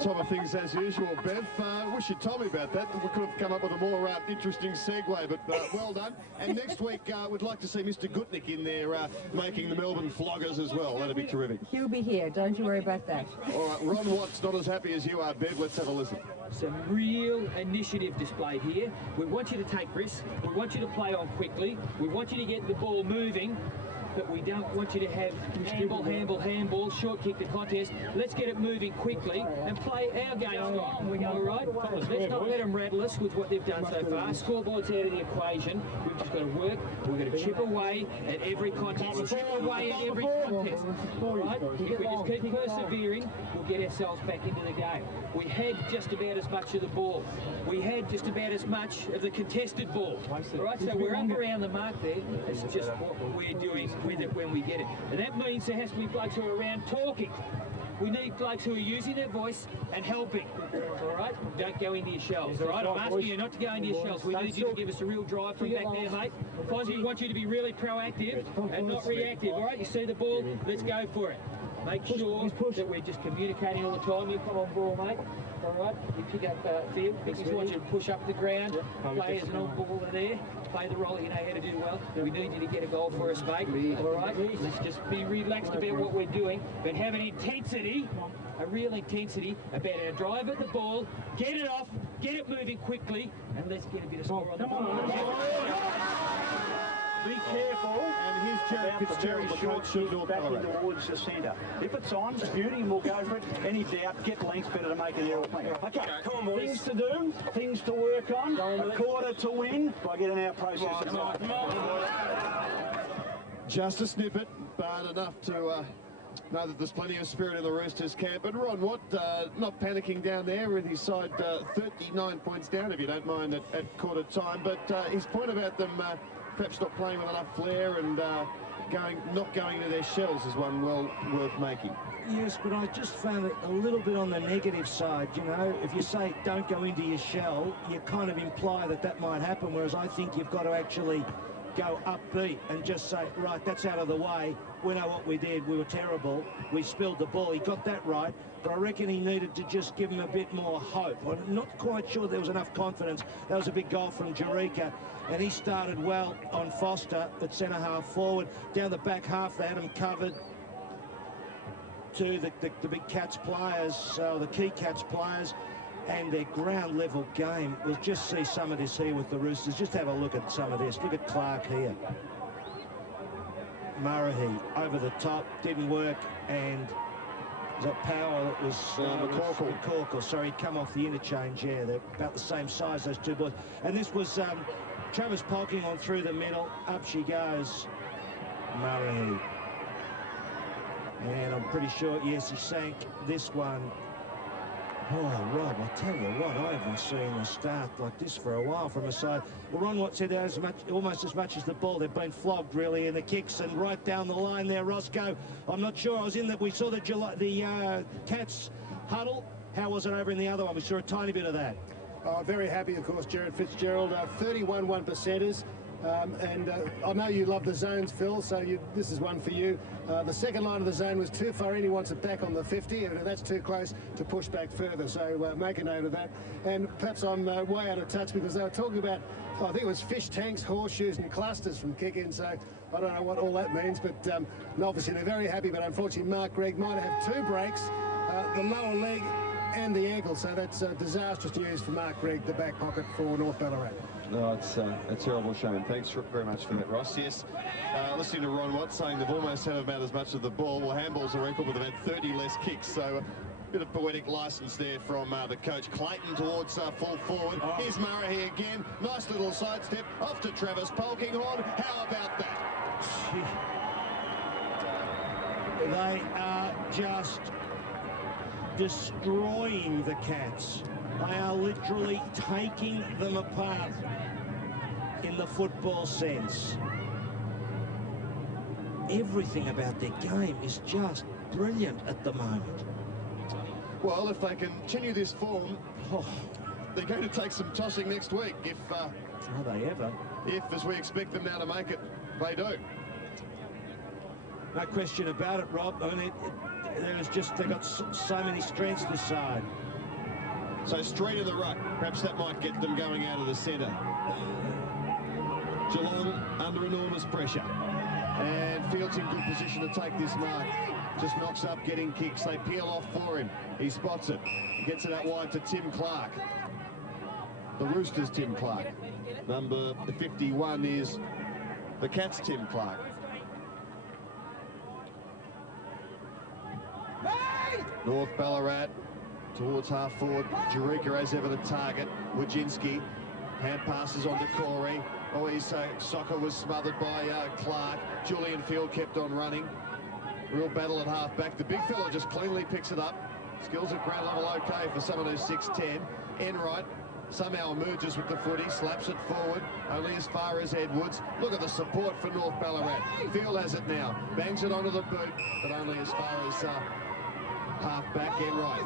top of things as usual, Bev. Wish you'd told me about that. We could have come up with a more interesting segue, but well done. And next week, we'd like to see Mr. Gutnick in there making the Melbourne floggers as well. That'd be terrific. He'll be here. Don't you worry about that. All right, Ron Watt's not as happy as you are, Bev. Let's have a listen. Some real initiative displayed here. We want you to take risks. We want you to play on quickly. We want you to get the ball moving. But we don't want you to have handball, short kick the contest. Let's get it moving quickly and play our game style. All right? Let's not let them rattle us with what they've done so far. Scoreboard's out of the equation. We've just got to work. We're going to chip away at every contest. Chip away at every contest. All right? If we just keep persevering, we'll get ourselves back into the game. We had just about as much of the ball. We had just about as much of the contested ball. All right? So we're up around the mark there. It's just what we're doing with it when we get it. And that means there has to be blokes who are around talking. We need blokes who are using their voice and helping. All right? Don't go into your shells. All right? I'm asking you not to go into your shells. We need you to give us a real drive from back there, mate. Fonzie, we want you to be really proactive and not reactive. All right? You see the ball? Let's go for it. Make sure that we're just communicating all the time. You come on ball, mate. All right? You pick up field. We just want you to push up the ground. Players and all ball are there. Play the role you know how to do well. We need you to get a goal for us, mate. All right? Let's just be relaxed about what we're doing, but have an intensity, a real intensity about our drive at the ball. Get it off, get it moving quickly, and let's get a bit of score on the ball. Be careful. And here's Jerry Fitzgerald, the coach of North Ballarat. Towards the centre. If it's on, it's beauty, and we'll go for it. Any doubt, get length, better to make an aeroplane. Okay, come on, boys. Things to do, things to work on. A quarter to win by getting our processes right. Just a snippet, but enough to know that there's plenty of spirit in the Roosters camp. And Ron Watt not panicking down there with his side 39 points down, if you don't mind, at quarter time. But his point about them perhaps not playing with enough flair and not going into their shells is one well worth making. Yes, but I just found it a little bit on the negative side. You know, if you say don't go into your shell, you kind of imply that that might happen, whereas I think you've got to actually go upbeat and just say, right, that's out of the way. We know what we did. We were terrible. We spilled the ball. He got that right, but I reckon he needed to just give him a bit more hope. I'm not quite sure there was enough confidence. That was a big goal from Jerica, and he started well on Foster at centre-half forward. Down the back half, they had him covered to the big Cats players, the key Cats players, and their ground level game. We'll just see some of this here with the Roosters. Just have a look at some of this. Look at Clark here. Murray over the top, didn't work, and was that Power that was McCorkle. Sorry, he'd come off the interchange. Yeah, they're about the same size, those two boys. And this was Travis Polking on through the middle. Up she goes, Murray. And I'm pretty sure, yes, he sank this one. Oh, Rob, I tell you what, I haven't seen a start like this for a while from a side. Well, Ron Watt said almost as much as the ball. They've been flogged, really, in the kicks, and right down the line there, Roscoe. I'm not sure. I was in that. We saw the Cats huddle. How was it over in the other one? We saw a tiny bit of that. Very happy, of course, Jared Fitzgerald. 31 1%ers. And I know you love the zones, Phil, so this is one for you. The second line of the zone was too far in. He wants it back on the 50, and that's too close to push back further. So make a note of that. And perhaps I'm way out of touch because they were talking about, I think it was fish tanks, horseshoes and clusters from kick-in. So I don't know what all that means, but obviously they're very happy. But unfortunately, Mark Gregg might have 2 breaks, the lower leg and the ankle. So that's disastrous news for Mark Gregg, the back pocket for North Ballarat. No, it's a terrible shame. Thanks very much for that, Ross. Yes, listening to Ron Watt saying they've almost had about as much of the ball. Well, handballs are equal, but they've had 30 less kicks. So a bit of poetic license there from the coach. Clayton towards full forward. Here's Murray again. Nice little sidestep. Off to Travis Polkinghorn. How about that? They are just destroying the Cats. They are literally taking them apart in the football sense. Everything about their game is just brilliant at the moment. Well, if they continue this form, they're going to take some tossing next week. Are they ever? If, as we expect them now to make it, they do. No question about it, Rob. I mean, they've got so many strengths this side. So straight in the ruck. Perhaps that might get them going out of the centre. Geelong under enormous pressure. And Fields in good position to take this mark. Just knocks up, getting kicks. They peel off for him. He spots it. He gets it out wide to Tim Clark. The Roosters' Tim Clark. Number 51 is the Cats' Tim Clark. North Ballarat towards half forward. Jurika as ever the target. Wojcinski. Hand passes on to Corey. Oh, his soccer was smothered by Clark. Julian Field kept on running. Real battle at half-back. The big fella just cleanly picks it up. Skills at ground level okay for someone who's 6'10". Enright somehow emerges with the footy, slaps it forward, only as far as Edwards. Look at the support for North Ballarat. Field has it now. Bangs it onto the boot, but only as far as half-back Enright.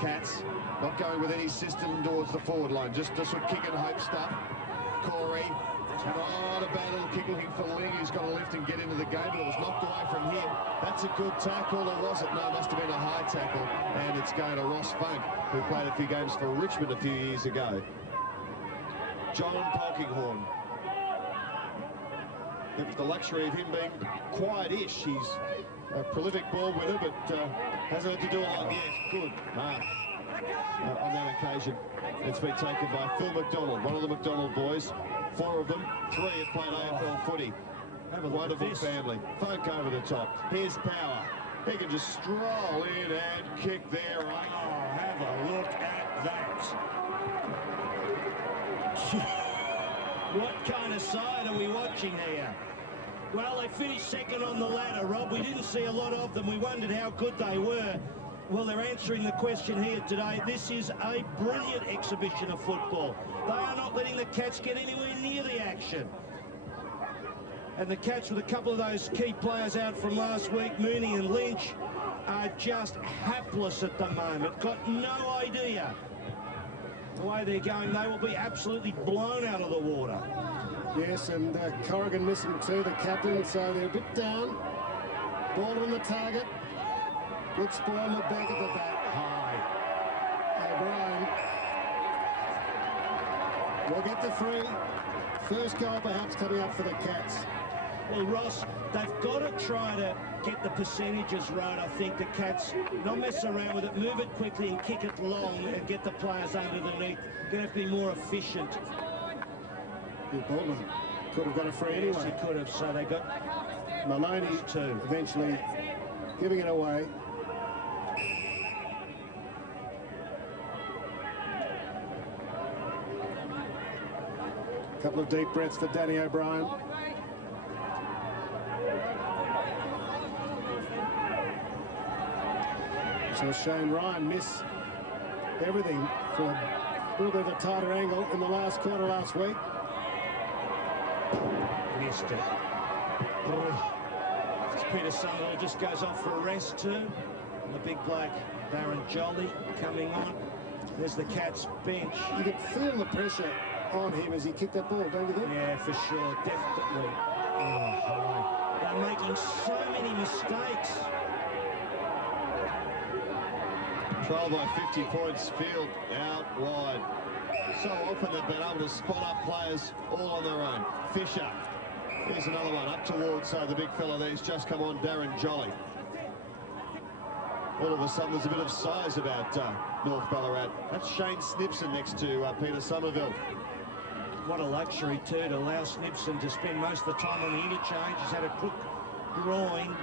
Cats not going with any system towards the forward line. Just with kick and hope stuff. Corey. Not a bad little kick looking for Ling, who's got to lift and get into the game, but it was knocked away from him. That's a good tackle, or was it? No, it must have been a high tackle. And it's going to Ross Funk, who played a few games for Richmond a few years ago. John Polkinghorne. With the luxury of him being quiet-ish. He's a prolific ball winner, but hasn't had to do a lot yet. Good mark. On that occasion, it's been taken by Phil McDonald, one of the McDonald boys. 4 of them, 3 have played AFL footy. Have a wonderful family. Funk over the top. Here's Power. He can just stroll in and kick there. Oh, have a look at that. What kind of side are we watching here? Well, they finished second on the ladder, Rob. We didn't see a lot of them. We wondered how good they were. Well, they're answering the question here today. This is a brilliant exhibition of football. They are not letting the Cats get anywhere near the action. And the Cats, with a couple of those key players out from last week, Mooney and Lynch, are just hapless at the moment. Got no idea. The way they're going, they will be absolutely blown out of the water. Yes, and Corrigan missing too, the captain, so they're a bit down. Ball on the target. Good spoil on the back of the bat. High. O'Brien will get the free. First goal perhaps coming up for the Cats. Well, Ross, they've got to try to get the percentages right, I think, the Cats. Not mess around with it, move it quickly and kick it long and get the players underneath. Going to have to be more efficient. Good ball. Could have got a free anyway. Yes, he could have, so they got Maloney too. Eventually giving it away. Couple of deep breaths for Danny O'Brien. So Shane Ryan missed everything for a little bit of a tighter angle in the last quarter last week. Missed it. Peter Summerall just goes off for a rest too. And the big bloke, Darren Jolly, coming on. There's the Cats bench. You could feel the pressure on him as he kicked that ball, don't you think? Yeah, for sure, definitely. Oh, they're making so many mistakes. Trial by 50 points, Field out wide. So often they've been able to spot up players all on their own. Fisher, here's another one up towards the big fella there. He's just come on, Darren Jolly. All of a sudden there's a bit of size about North Ballarat. That's Shane Snipson next to Peter Somerville. What a luxury too, to allow Snipson to spend most of the time on the interchange. He's had a crook groin.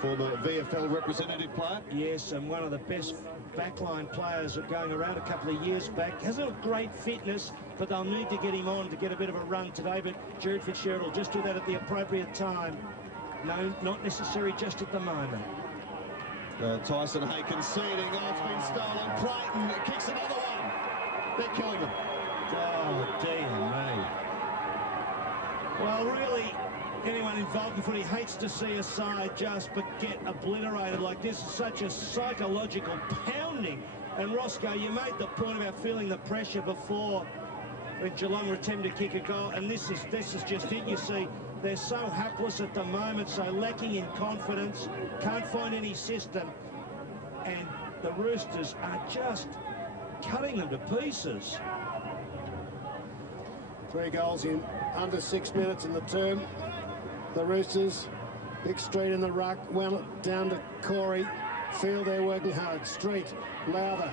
Former VFL representative player. Yes, and one of the best backline players going around a couple of years back. Hasn't a great fitness, but they'll need to get him on to get a bit of a run today. But Jared Fitzgerald will just do that at the appropriate time. No, not necessary just at the moment. Tyson Hay conceding. Oh, it's been stolen. Clayton kicks another one. They're killing them. Oh, dear me. Well, really, anyone involved in footy hates to see a side just get obliterated like this. Is such a psychological pounding. And Roscoe, you made the point about feeling the pressure before when Geelong were attempting to kick a goal, and this is just it. You see, they're so hapless at the moment, so lacking in confidence, can't find any system, and the Roosters are just cutting them to pieces. 3 goals in under 6 minutes in the term. The Roosters, big Street in the ruck, well down to Corey. Field, they're working hard. Street, Lowther.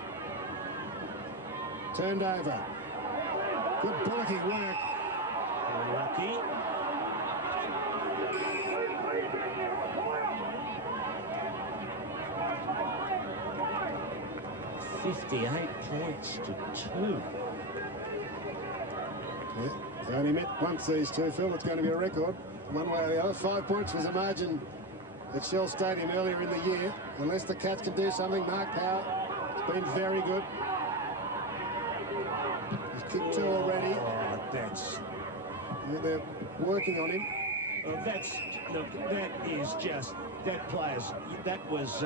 Turned over. Good bullocking work. Lucky. $58 points to 2. Yeah, they only met once, these two, Phil. It's going to be a record, one way or the other. 5 points was the margin at Shell Stadium earlier in the year. Unless the Cats can do something, Mark Power has been very good. He's kicked 2 already. Oh, that's... Yeah, they're working on him. Well, look, that is just, that was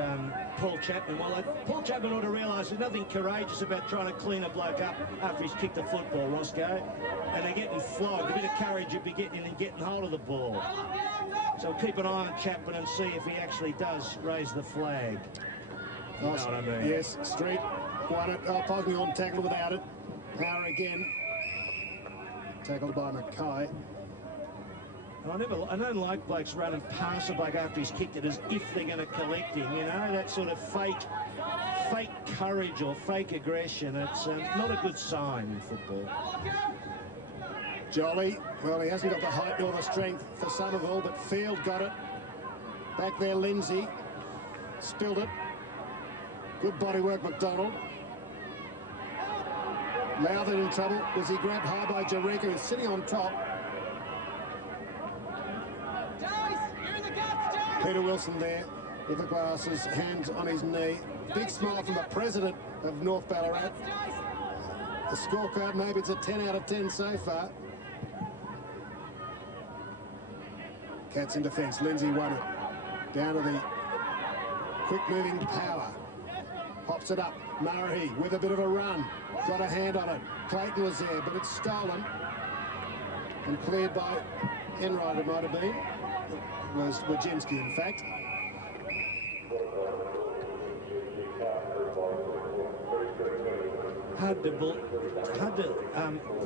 Paul Chapman. Well, Paul Chapman ought to realise there's nothing courageous about trying to clean a bloke up after he's kicked a football, Roscoe. And they're getting flogged. A bit of courage you'd be getting in and getting hold of the ball. So keep an eye on Chapman and see if he actually does raise the flag. You know what I mean? Yes, Street won it. Oh, Pogny on tackle without it. Power again. Tackled by Mackay. I don't like blokes running past a bloke after he's kicked it as if they're going to collect him, you know, that sort of fake courage or fake aggression. It's not a good sign in football. Jolly, well, he hasn't got the height nor the strength for Somerville, but Field got it. Back there, Lindsay. Spilled it. Good body work, McDonald. Lowther in trouble. Was he grabbed high by Jareka, who's sitting on top? Peter Wilson there with the glasses, hands on his knee. Big smile from the president of North Ballarat. The scorecard, maybe it's a 10 out of 10 so far. Cats in defence. Lindsay won it. Down to the quick-moving Power. Pops it up. Murray with a bit of a run. Got a hand on it. Clayton was there, but it's stolen. And cleared by Enright, it might have been. It was Wojcinski, in fact. Hard to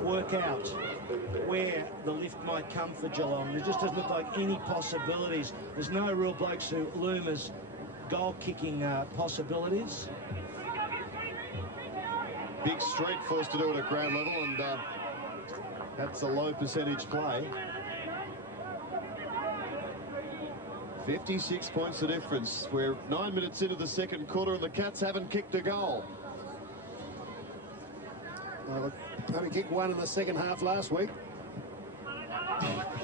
work out where the lift might come for Geelong. There just doesn't look like any possibilities. There's no real blokes who loom as goal-kicking possibilities. Big Street forced to do it at ground level, and that's a low percentage play. 56 points the difference. We're 9 minutes into the second quarter and the Cats haven't kicked a goal. Well, they only kicked 1 in the second half last week.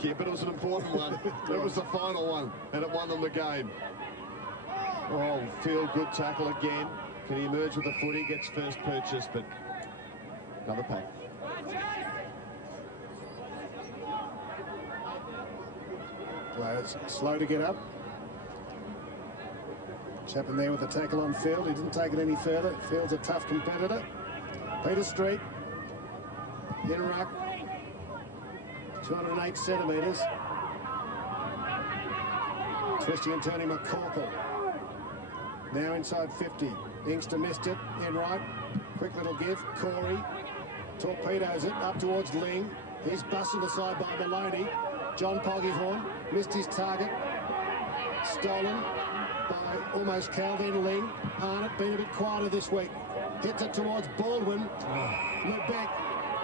Yeah, but it was an important one. It was the final one, and it won them the game. Oh, Field, good tackle again. Can he emerge with the footy? Gets first purchase, but another pack. Players slow to get up. Chapman there with the tackle on Field. He didn't take it any further. Field's a tough competitor. Peter Street. In ruck. 208 centimetres. Twisting and turning McCorkle. Now inside 50. Inkster missed it. Enright. Quick little give. Corey torpedoes it up towards Ling. He's busted aside by Maloney. John Poggihorn missed his target. Stolen by almost Calvin Ling. Arnott been a bit quieter this week. Hits it towards Baldwin. Lebeck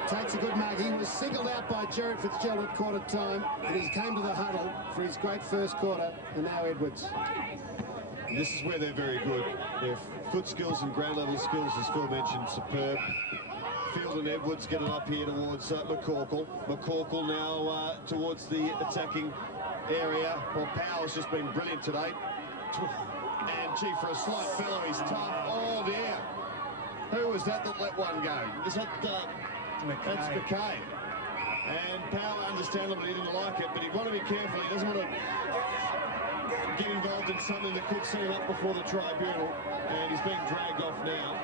takes a good mark. He was singled out by Jared Fitzgerald at quarter time, and he came to the huddle for his great first quarter, and now Edwards. This is where they're very good. Their foot skills and ground level skills, as Phil mentioned, superb. Field and Edwards get it up here towards McCorkle. McCorkle now towards the attacking area. Well, Power's just been brilliant today. And gee, for a slight fellow, he's tough. Oh dear. Who was that let one go? Is that that's Mackay. And Power, understandably, didn't like it, but he'd want to be careful. He doesn't want to get involved in something that could set him up before the tribunal. And he's being dragged off now.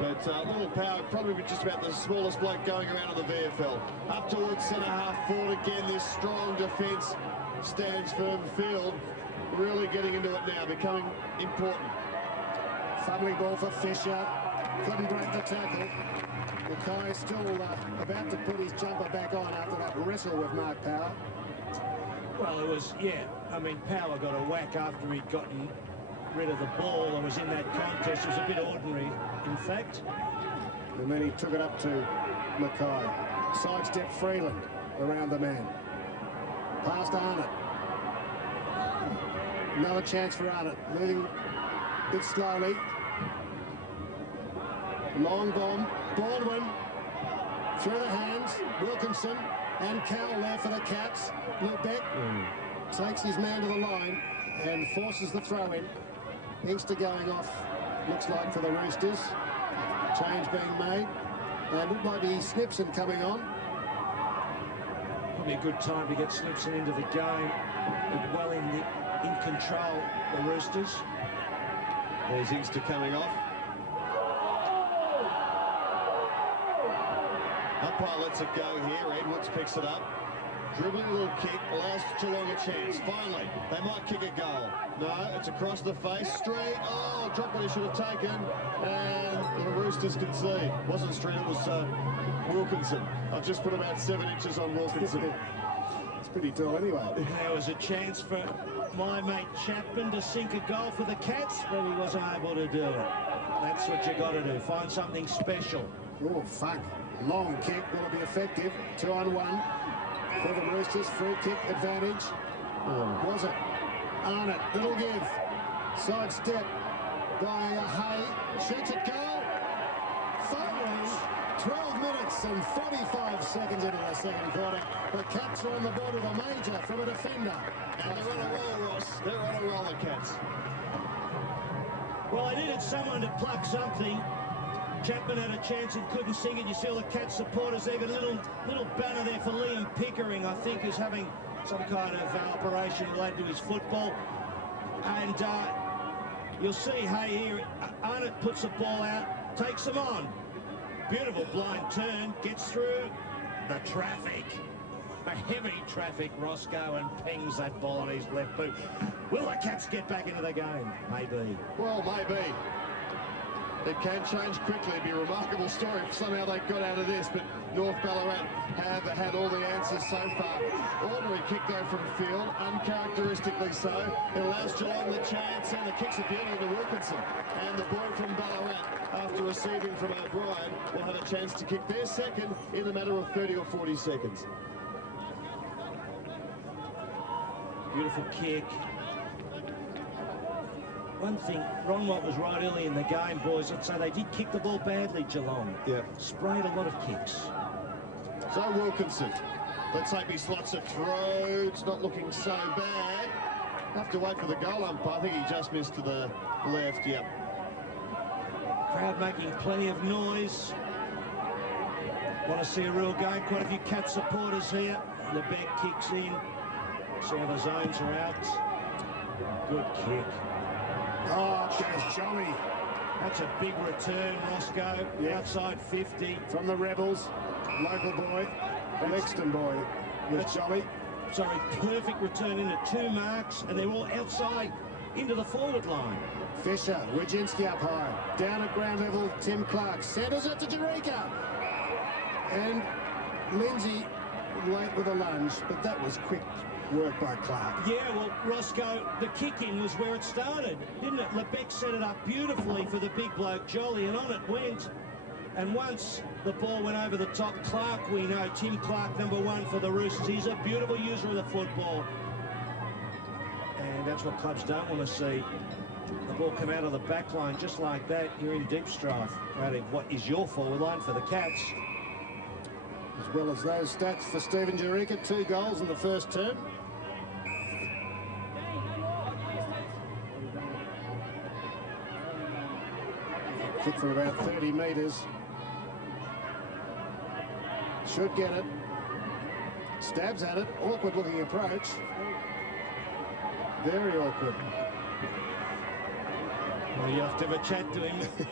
But little Power, probably just about the smallest bloke going around in the VFL. Up towards centre half forward again. This strong defence stands firm. Field really getting into it now, becoming important. Fumbling ball for Fisher. Couldn't break the tackle. Mackay still about to put his jumper back on after that wrestle with Mark Power. Well, it was, yeah. I mean, Power got a whack after he'd gotten rid of the ball and was in that contest. It was a bit ordinary, in fact. And then he took it up to Mackay. Sidestep Freeland around the man. Past Arnott. Another chance for Arnott. Moving a bit slowly. Long bomb. Baldwin through the hands. Wilkinson and Cowell there for the Cats. Lebec takes his man to the line and forces the throw in. Inkster going off, looks like, for the Roosters. Change being made. And it might be Snipson coming on. Probably a good time to get Snipson into the game. Well in control, the Roosters. There's Inkster coming off. Umpire lets it go here. Edwards picks it up. Dribbling a little kick, allows Geelong a chance. Finally, they might kick a goal. No, it's across the face. Street. Oh, dropped what he should have taken. And the Roosters concede. Wasn't Street, it was Wilkinson. I've just put about 7 inches on Wilkinson. It's pretty tall anyway. There was a chance for my mate Chapman to sink a goal for the Cats, but he wasn't able to do it. That's what you got to do. Find something special. Oh, fuck. Long kick. Will it be effective? 2-on-1 for the Roosters. Free kick advantage. Was it? Arnott. Little give. Sidestep by Hay. Shoots it goal. Finally, 12 minutes and 45 seconds into the second quarter. The Cats are on the board with a major from a defender. And they're on a roll, Ross. They're on a roll, the Cats. Well, I needed someone to pluck something. Chapman had a chance and couldn't sing it. You see all the Cats supporters there. Got a little banner there for Liam Pickering, I think, who's having some kind of operation related to his football. And you'll see Hay here. Arnott puts the ball out, takes him on. Beautiful blind turn, gets through the traffic. A heavy traffic, Roscoe, and pings that ball on his left boot. Will the Cats get back into the game? Maybe. Well, maybe. It can change quickly. It'd be a remarkable story if somehow they got out of this, but North Ballarat have had all the answers so far. Ordinary kick though from field, uncharacteristically so. It allows Geelong the chance, and the kick's a beauty to Wilkinson. And the boy from Ballarat, after receiving from O'Brien, will have a chance to kick their second in a matter of 30 or 40 seconds. Beautiful kick. One thing, Ron Watt was right early in the game, boys. I'd say they did kick the ball badly, Geelong. Yeah. Sprayed a lot of kicks. So Wilkinson, let's hope he slots it through. It's not looking so bad. Have to wait for the goal umpire. I think he just missed to the left, yep. Crowd making plenty of noise. Want to see a real game. Quite a few Cat supporters here. Lebec kicks in. See how the zones are out. Good kick. Oh, there's Jolly. That's a big return, Roscoe. Yeah. Outside 50. From the Rebels. Local boy. Lexington boy. With Jolly. Sorry, perfect return into 2 marks, and they're all outside into the forward line. Fisher, Wojcinski up high. Down at ground level, Tim Clark centres it to Jerica. And Lindsay late with a lunge, but that was quick work by Clark. Yeah, well, Roscoe, the kick-in was where it started, didn't it? Lebec set it up beautifully for the big bloke, Jolly, and on it went. And once the ball went over the top, Clark, we know, Tim Clark, #1 for the Roosters. He's a beautiful user of the football. And that's what clubs don't want to see. The ball come out of the back line just like that. You're in deep strife. What is your forward line for the Cats? As well as those stats for Stephen Jerica, 2 goals in the first term. Kick from about 30 metres. Should get it. Stabs at it. Awkward looking approach. Very awkward. Well, you have to have a chat to him.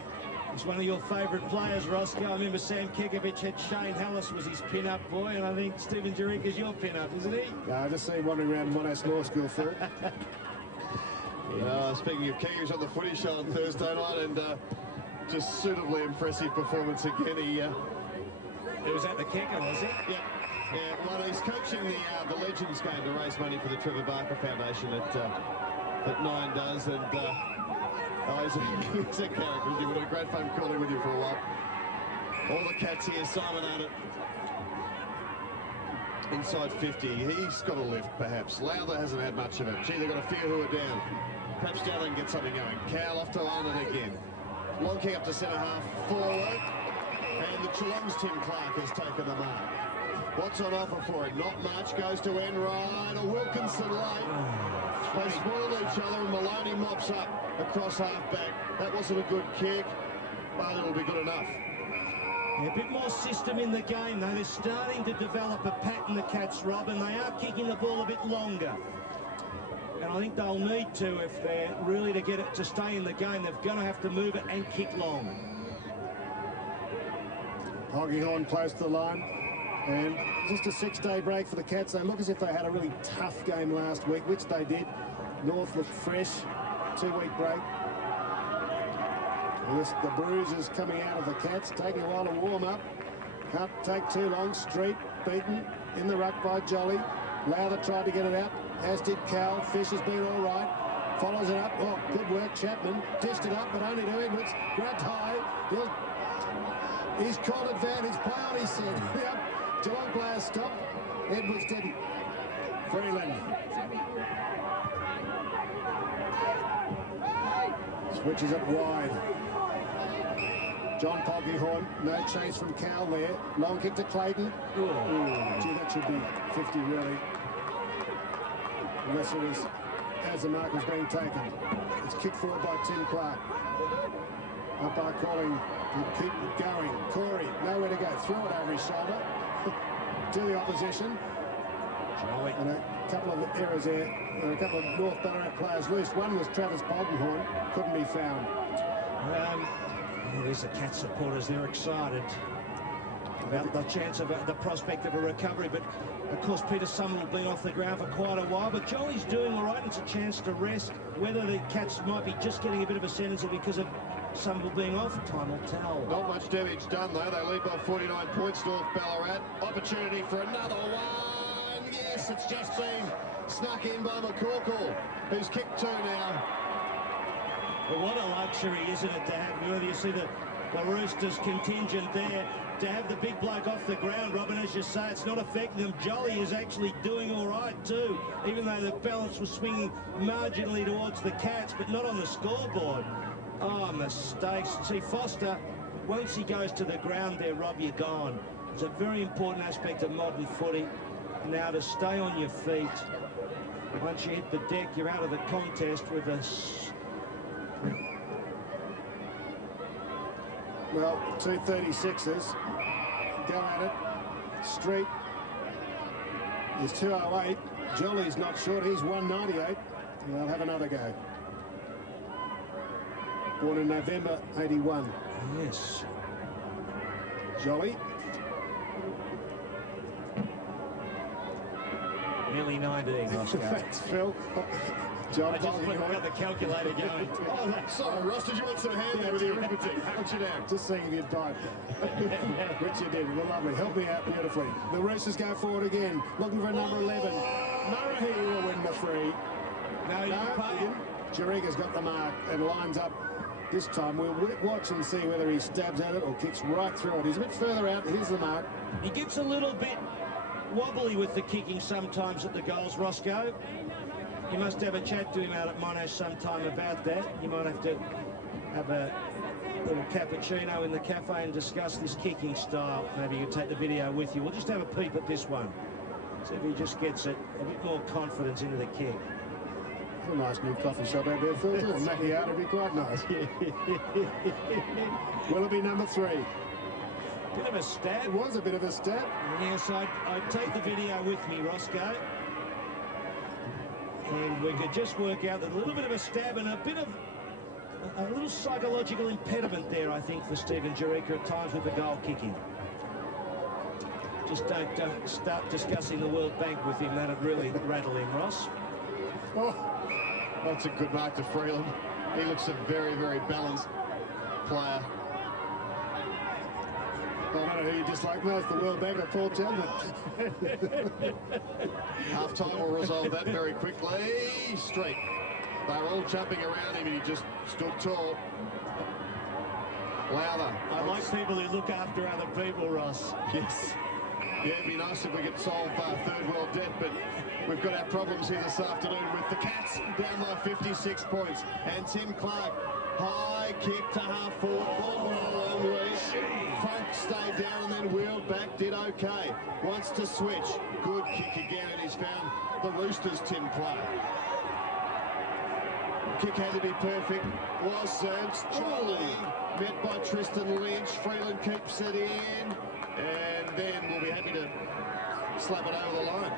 He's one of your favourite players, Roscoe. I remember Sam Kekovich had Shane Hallis was his pin-up boy, and I think Stephen Jerica's your pin-up, isn't he? I just see him wandering around Monash Law School, Phil. Speaking of Kiwis on the footy show on Thursday night, and just suitably impressive performance again. It was at the kicker, was it? Yeah. Yeah, well, he's coaching the Legends game to raise money for the Trevor Barker Foundation that Nine does, and he's a character. We've had a great fun calling with you for a while. All the Cats here, Simon Arnott. Inside 50, he's got a lift perhaps. Lowther hasn't had much of it. Gee, they've got a few who are down. Perhaps now they can get something going. Cowell off to Arnott again. Long kick up to centre half forward. And the Geelong's Tim Clark has taken the mark. What's on offer for it? Not much. Goes to Enright or Wilkinson late. They spoil each other and Maloney mops up across half-back. That wasn't a good kick, but it'll be good enough. Yeah, a bit more system in the game, though. They're starting to develop a pattern, the Cats, Rob, and they are kicking the ball a bit longer. And I think they'll need to, if they're really to get it to stay in the game, they're going to have to move it and kick long. Hogging close to the line. And just a 6-day break for the Cats. They look as if they had a really tough game last week, which they did. North looked fresh. 2-week break. The bruises coming out of the Cats, taking a while to warm up. Can't take too long. Street beaten in the ruck by Jolly. Lowther tried to get it out, as did Cowell. Fish has been all right. Follows it up. Oh, good work, Chapman. Dished it up, but only to Edwards. Grabbed high. He's called advantage. Play on, he said. Yep. Geelong players stopped. Edwards didn't. Freeland. Switches it wide. John Polkinghorn, no chase from Cowell there. Long kick to Clayton. Ooh, gee, that should be 50 really. Unless it was as the mark was being taken. It's kicked forward by Tim Clark. Umpire calling to keep going. Corey, nowhere to go. Throw it over his shoulder to the opposition. Jolly. And a couple of errors there. A couple of North Ballarat players loose. One was Travis Polkinghorn. Couldn't be found. There's the Cat supporters. They're excited about the chance of the prospect of a recovery. But, of course, Peter Summerall been off the ground for quite a while. But Jolly's doing all right. It's a chance to rest. Whether the Cats might be just getting a bit of a sentence or because of Summerall being off, time will tell. Not much damage done, though. They lead by 49 points, North Ballarat. Opportunity for another one. Yes, it's just been snuck in by McCorkle, who's kicked 2 now. Well, what a luxury, isn't it, to have, whether you see the Roosters contingent there, to have the big bloke off the ground, Robin, as you say, it's not affecting them. Jolly is actually doing all right, too, even though the balance was swinging marginally towards the Cats, but not on the scoreboard. Oh, mistakes. See, Foster, once he goes to the ground there, Rob, you're gone. It's a very important aspect of modern footy. Now, to stay on your feet, once you hit the deck, you're out of the contest with a... Well, 236ers go at it. Street is 208. Jolly's not short. He's 198. And they'll have another go. Born in November 81. Yes. Jolly. Nearly 19, Roscoe. Thanks, Phil. John I just got the calculator going. Oh, sorry, Ross, did you want some hand there with your arithmetic? Punch it out. Just seeing if you'd bite. Which you did. Well, lovely. Help me out beautifully. The Roosters go forward again. Looking for number 11. Murray will win the free. No, you didn't. Jariga's got the mark and lines up. This time we'll watch and see whether he stabs at it or kicks right through it. He's a bit further out. Here's the mark. He gets a little bit wobbly with the kicking sometimes at the goals, Roscoe. You must have a chat to him out at Monash sometime about that. You might have to have a little cappuccino in the cafe and discuss this kicking style. Maybe you can take the video with you. We'll just have a peep at this one. See if he just gets it a bit more confidence into the kick. It's a nice new coffee shop out there, Phil. It'll make you out. It'll be quite nice. Will it be number 3? Bit of a stab. It was a bit of a stab. Yes, I'd take the video with me, Roscoe. And we could just work out that a little bit of a stab and a bit of a little psychological impediment there, I think, for Stephen Jariga at times with the goal kicking. Just don't start discussing the World Bank with him. That'd really rattle him, Ross. Oh, That's a good mark to Freeland. He looks a very, very balanced player. I don't know who you dislike most, the World Bank or Paul Chapman. Half-time will resolve that very quickly. Straight. They were all jumping around him and he just stood tall. Lowther. I like people who look after other people, Ross. Yes. Yeah, it'd be nice if we could solve third world debt, but we've got our problems here this afternoon with the Cats down by 56 points. And Tim Clark, high kick to half forward, ball long reach. Funk stayed down and then wheeled back, did okay. Wants to switch. Good kick again, and he's found the Roosters' Tim Clark. Kick had to be perfect. Was served. Jolly. Met by Tristan Lynch. Freeland keeps it in. And then we'll be happy to slap it over the line.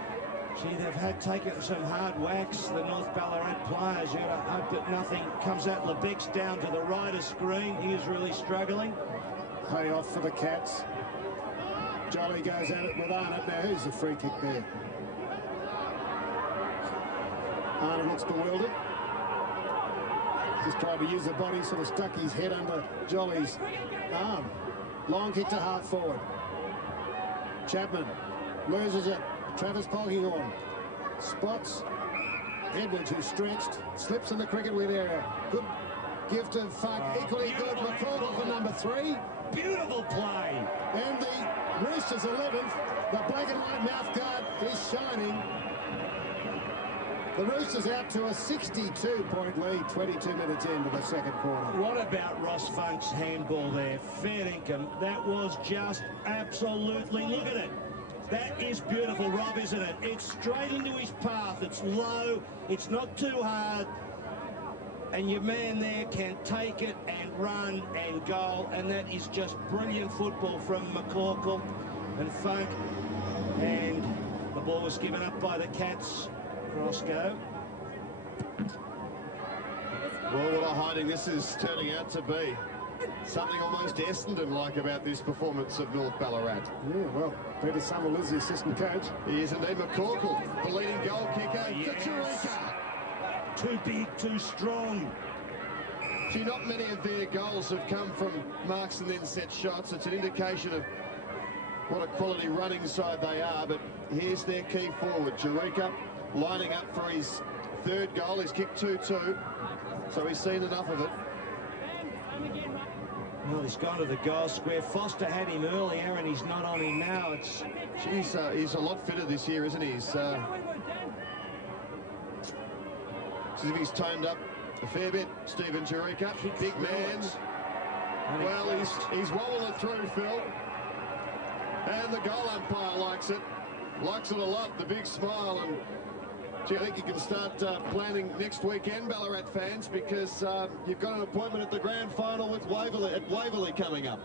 Gee, they've had taken some hard whacks, the North Ballarat players. You've got to hope that nothing comes out. Lebeck's down to the right of screen. He is really struggling. Hay off for the Cats. Jolly goes at it with Arnott. Now, who's the free kick there? Arnott looks bewildered. Just tried to use the body, sort of stuck his head under Jolly's arm. Long kick to half forward. Chapman loses it. Travis Polkinghorn spots Edwards, who stretched, slips in the cricket wheel area. Good gift of Funk, equally good. McCall for number 3. Beautiful play. And the Roosters 11th, the black and white mouth guard is shining. The Roosters out to a 62-point lead, 22 minutes into the second quarter. What about Ross Funk's handball there? Fair income. That was just absolutely, look at it. That is beautiful, Rob, isn't it? It's straight into his path. It's low. It's not too hard. And your man there can take it and run and goal. And that is just brilliant football from McCorkle and Funk. And the ball was given up by the Cats. Roscoe. Well, what a hiding this is turning out to be. Something almost Essendon-like about this performance of North Ballarat. Yeah, well, Peter Summerall is the assistant coach. He is indeed. McCorkle, the leading goal kicker. Yes. To Chirika. Too big, too strong. See, not many of their goals have come from marks and then set shots. It's an indication of what a quality running side they are, but here's their key forward, Chirika, lining up for his third goal. He's kicked 2-2, so he's seen enough of it. Well, he's gone to the goal square. Foster had him earlier, and he's not on him now. He's a lot fitter this year, isn't he? He's as if he's toned up a fair bit. Stephen Chirika, big man. Well, he's wobbled it through, Phil. And the goal umpire likes it. Likes it a lot, the big smile. And gee, I think you can start planning next weekend, Ballarat fans, because you've got an appointment at the grand final with Waverley coming up.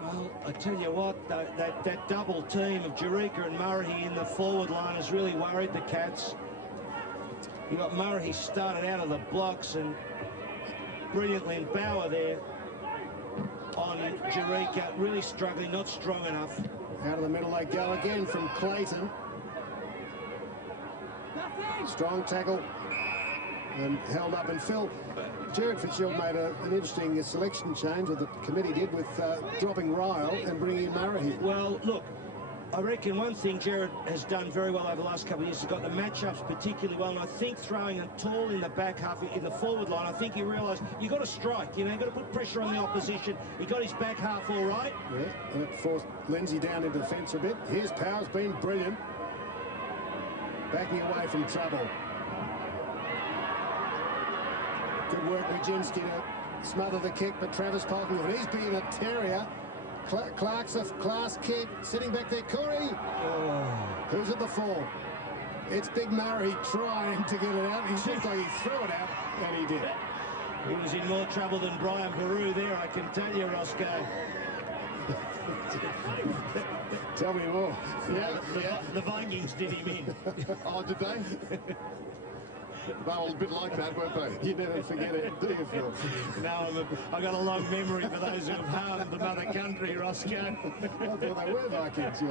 Well, I tell you what, that double team of Chirika and Murray in the forward line has really worried the Cats. You got Murray started out of the blocks, and brilliantly in Bauer there on Chirika, really struggling, not strong enough. Out of the middle they go again from Clayton. Strong tackle and held up. And Phil, Jared Fitzgerald made an interesting selection change, or the committee did, with dropping Ryle and bringing in Murray. Well, look, I reckon one thing Jared has done very well over the last couple of years, has got the matchups particularly well, and I think throwing it tall in the back half, in the forward line, I think he realised you've got to strike, you know, you've got to put pressure on the opposition. He got his back half all right. Yeah, and it forced Lindsay down into defence a bit. His power's been brilliant. Backing away from trouble. Good work, Wojcinski, to smother the kick, but Travis Polkinghorn, he's been a terrier. Clark's a class kid, sitting back there. Corey, who's at the fall? It's Big Murray trying to get it out. He looked like he threw it out, and he did. He was in more trouble than Brian Baru there, I can tell you, Roscoe. Tell me more. Yeah. The Vikings did him in. Oh, did they? They were a bit like that, weren't they? You never forget it, do you, Phil? No, I've got a long memory for those who have harmed the mother country, Roscoe. I thought they were Vikings,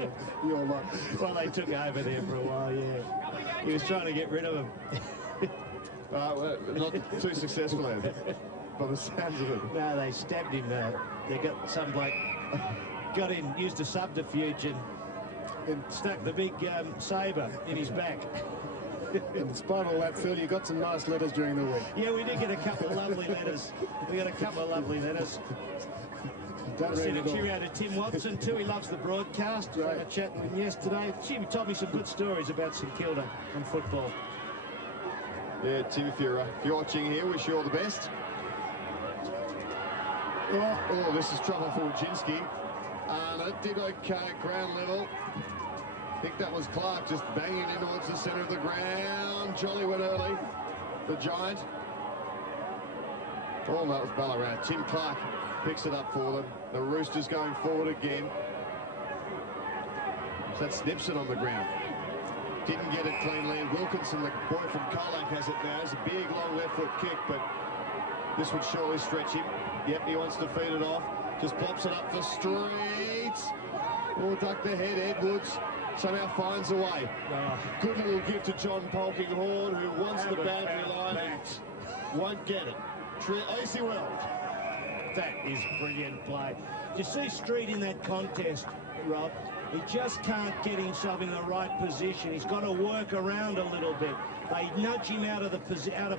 your lot. Well, they took over there for a while, yeah. He was trying to get rid of them. Well, not too successful, Ed, by the sounds of it. No, they stabbed him. They got some bloke, got in, used a subterfuge and stuck the big sabre in his back. In spite of all that, Phil, you got some nice letters during the week. Yeah, we did get a couple of lovely letters. We got a couple of lovely letters. Don't read Sent a it all. cheerio to Tim Watson too. He loves the broadcast. I had a chat with him yesterday. He told me some good stories about St Kilda and football. Yeah, Tim, if you're watching here, wish you all the best. Oh, this is trouble for Wojcinski. It did okay at ground level. I think that was Clark just banging in towards the centre of the ground. Jolly went early, the Giant. Oh, that was Ballarat. Tim Clark picks it up for them. The Roosters going forward again. So that's Snipson on the ground. Didn't get it cleanly. And Wilkinson, the boy from Colac, has it now. It's a big, long left foot kick, but this would surely stretch him. Yep, he wants to feed it off. Just plops it up the streets. Oh, duck the head, Edwards. Somehow finds a way. Good little gift to John Polkinghorne, who wants the boundary line and won't get it. Yes, he will. That is brilliant play. You see Street in that contest, Rob. He just can't get himself in the right position. He's got to work around a little bit. They nudge him out of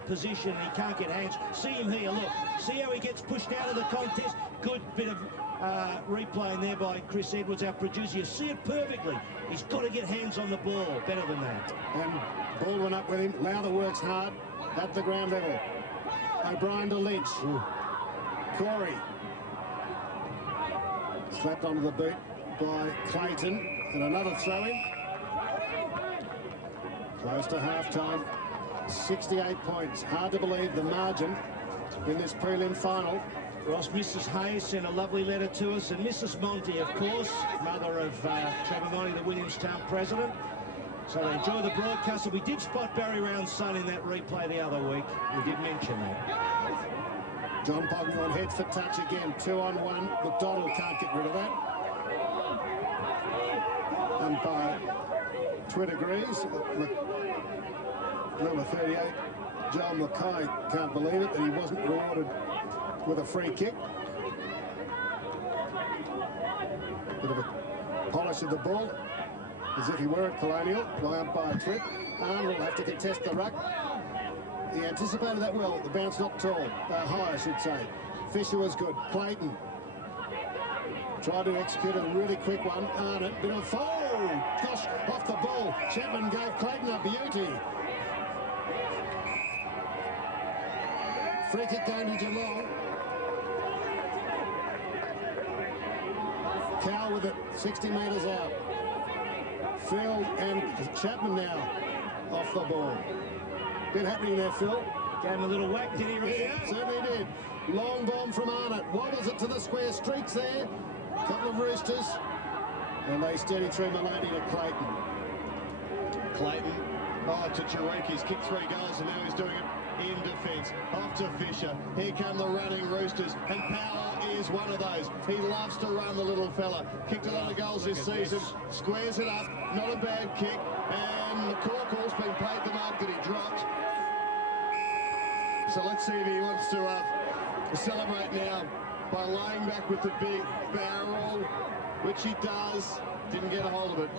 position and he can't get hands. See him here, look. See how he gets pushed out of the contest? Good bit of replay in there by Chris Edwards, our producer. You see it perfectly. He's got to get hands on the ball. Better than that. And Baldwin up with him. Lowther works hard at the ground level. O'Brien to Lynch. Ooh. Corey. Slapped onto the boot by Clayton. And another throw-in. Close to half-time. 68 points. Hard to believe the margin in this prelim final. Ross, Mrs. Hayes sent a lovely letter to us, and Mrs. Monty, of course, mother of Trevor Monty, the Williamstown president. So they enjoy the broadcast. And we did spot Barry Round's son in that replay the other week. We did mention that. John Polkinghorne heads for touch again. 2-on-1. McDonald can't get rid of that. And by Twitter agrees, number 38, Joel Mackay can't believe it that he wasn't rewarded with a free kick. Bit of a polish of the ball, as if he were at Colonial, by umpire Tripp. Arnold will have to contest the ruck. He anticipated that well. The bounce not tall, high I should say. Fisher was good. Clayton tried to execute a really quick one. Arnott, bit of foul. Gosh, off the ball. Chapman gave Clayton a beauty. Free kick going to Geelong. Cow with it, 60 metres out. Phil and Chapman now off the ball. Bit happening there, Phil. Gave him a little whack, did he, Rio? Certainly did. Long bomb from Arnott. Wobbles it to the square streets there. Couple of Roosters. And they steady through Maloney to Clayton. Clayton, to Jarek. He's kicked 3 goals and now he's doing it in defence. Off to Fisher. Here come the running Roosters. And Powell is one of those. He loves to run, the little fella. Kicked a lot of goals this season. Squares it up. Not a bad kick. And McCorkle's been paid the mark that he dropped. So let's see if he wants to celebrate now by laying back with the big barrel, which he does. Didn't get a hold of it.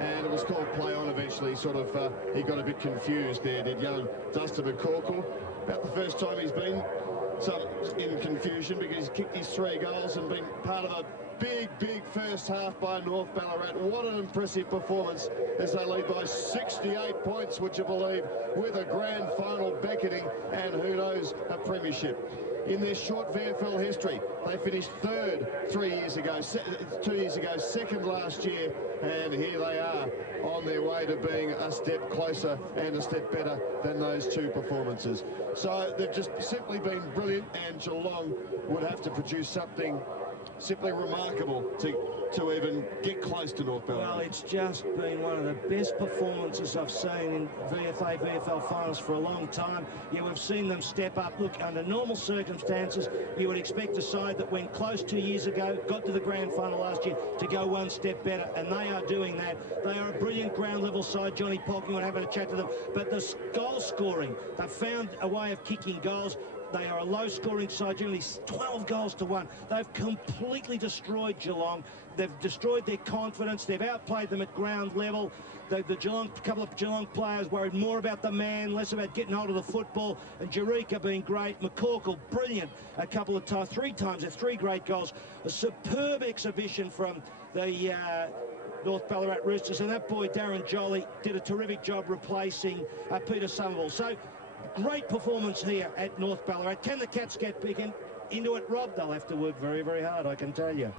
And it was called play on eventually. Sort of, he got a bit confused there, did young Dustin McCorkle. About the first time he's been in confusion, because he's kicked his 3 goals and been part of a big first half by North Ballarat. What an impressive performance as they lead by 68 points, would you believe, with a grand final beckoning and who knows, a premiership. In their short VFL history, they finished 3rd 2 years ago, 2nd last year, and here they are on their way to being a step closer and a step better than those 2 performances. So they've just simply been brilliant, and Geelong would have to produce something simply remarkable to even get close to North Ballarat. Well, it's just been one of the best performances I've seen in VFL finals for a long time. Yeah, we've seen them step up. Look, under normal circumstances, you would expect a side that went close 2 years ago, got to the grand final last year, to go one step better, and they are doing that. They are a brilliant ground level side. Johnny Polking, we're having a chat to them. But the goal scoring, they've found a way of kicking goals. They are a low-scoring side, generally 12 goals to 1. They've completely destroyed Geelong. They've destroyed their confidence. They've outplayed them at ground level. The couple of Geelong players worried more about the man, less about getting hold of the football. And Jerica being great. McCorkle, brilliant a couple of times, 3 times. They're 3 great goals. A superb exhibition from the North Ballarat Roosters. And that boy, Darren Jolly, did a terrific job replacing Peter Somerville. So, great performance here at North Ballarat. Can the Cats get big into it, Rob? They'll have to work very, very hard, I can tell you.